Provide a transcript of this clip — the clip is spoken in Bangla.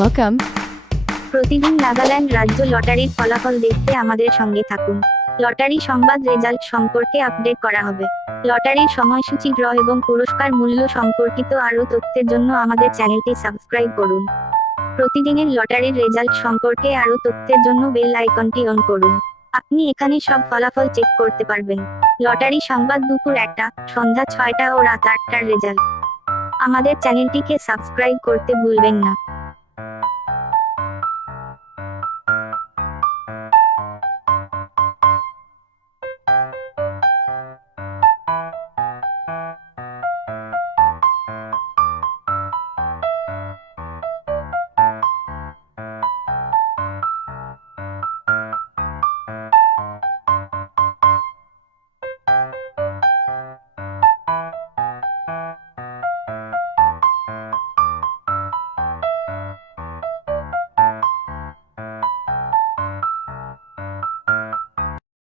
Welcome. প্রতিদিন নাগাল্যান্ড রাজ্য লটারির ফলাফল দেখতে আমাদের সঙ্গে থাকুন। লটারি সংবাদ রেজাল্ট সম্পর্কে আপডেট করা হবে। লটারির সময়সূচি, ড্র এবং পুরস্কার মূল্য সম্পর্কিত আরও তথ্যের জন্য আমাদের চ্যানেলটি সাবস্ক্রাইব করুন। প্রতিদিনের লটারির রেজাল্ট সম্পর্কে আরও তথ্যের জন্য বেল আইকনটি অন করুন। আপনি এখানে সব ফলাফল চেক করতে পারবেন। লটারি সংবাদ দুপুর 1টা, সন্ধ্যা 6টা ও রাত 8টার রেজাল্ট। আমাদের চ্যানেলটিকে সাবস্ক্রাইব করতে ভুলবেন না।